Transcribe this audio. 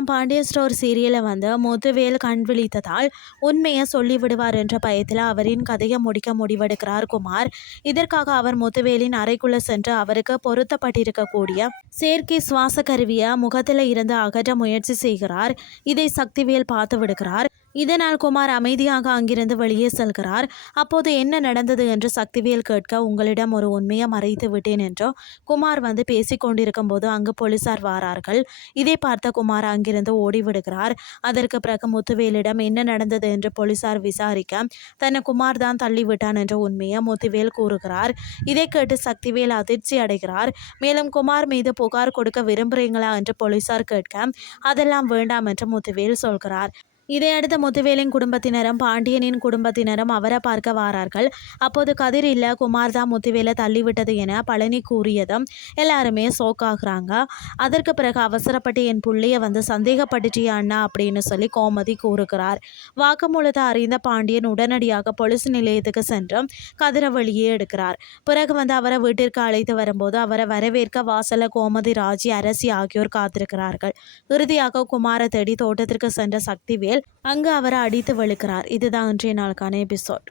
நேரம் பாண்டியன் ஸ்டோர் சீரியலை முத்துவேல் கண் விழித்ததால் உண்மையை சொல்லிவிடுவார் என்ற பயத்தில் அவரின் கதையை முடிக்க முடிவெடுக்கிறார் குமார். இதற்காக அவர் முத்துவேலின் அறைக்குள்ள சென்று அவருக்கு பொருத்தப்பட்டிருக்கக்கூடிய செயற்கை சுவாச கருவியை முகத்தில் இருந்து அகற்ற முயற்சி செய்கிறார். இதை சக்திவேல் பார்த்து விடுகிறார். இதனால் குமார் அமைதியாக அங்கிருந்து வெளியே செல்கிறார். அப்போது என்ன நடந்தது என்று சக்திவேல் கேட்க, உங்களிடம் ஒரு உண்மையை மறைத்து விட்டேன் என்று குமார் பேசிக் கொண்டிருக்கும் போது அங்கு போலீசார் வாரார்கள். இதை பார்த்த குமார் அங்கிருந்து ஓடிவிடுகிறார். அதற்கு பிறகு முத்துவேலிடம் என்ன நடந்தது என்று போலீசார் விசாரிக்க, தன்னை குமார் தான் தள்ளிவிட்டான் என்ற உண்மையை முத்துவேல் கூறுகிறார். இதை கேட்டு சக்திவேல் அதிர்ச்சி அடைகிறார். மேலும் குமார் மீது புகார் கொடுக்க விரும்புகிறீங்களா என்று போலீசார் கேட்க, அதெல்லாம் வேண்டாம் என்று முத்துவேல் சொல்கிறார். இதையடுத்து முத்துவேலின் குடும்பத்தினரும் பாண்டியனின் குடும்பத்தினரும் அவரை பார்க்க வாரார்கள். அப்போது கதிர் இல்ல, குமார் தான் முத்துவேலை தள்ளிவிட்டது என பழனி கூறியதும் எல்லாருமே சோக்காகிறாங்க. அதற்கு பிறகு அவசரப்பட்டு என் புள்ளைய சந்தேகப்பட்டுட்டியா அண்ணா அப்படின்னு சொல்லி கோமதி கூறுகிறார். வாக்குமூலத்தை அறிந்த பாண்டியன் உடனடியாக போலீஸ் நிலையத்துக்கு சென்று கதிரை வெளியே எடுக்கிறார். பிறகு அவரை வீட்டிற்கு அழைத்து வரும்போது அவரை வரவேற்க வாசல கோமதி, ராஜி, அரசி ஆகியோர் காத்திருக்கிறார்கள். இறுதியாக குமாரை தேடி தோட்டத்திற்கு சென்ற சக்திவேல் அங்கு அவரை அடித்து வெளுக்கிறார். இதுதான் இன்றைய நாளுக்கான எபிசோட்.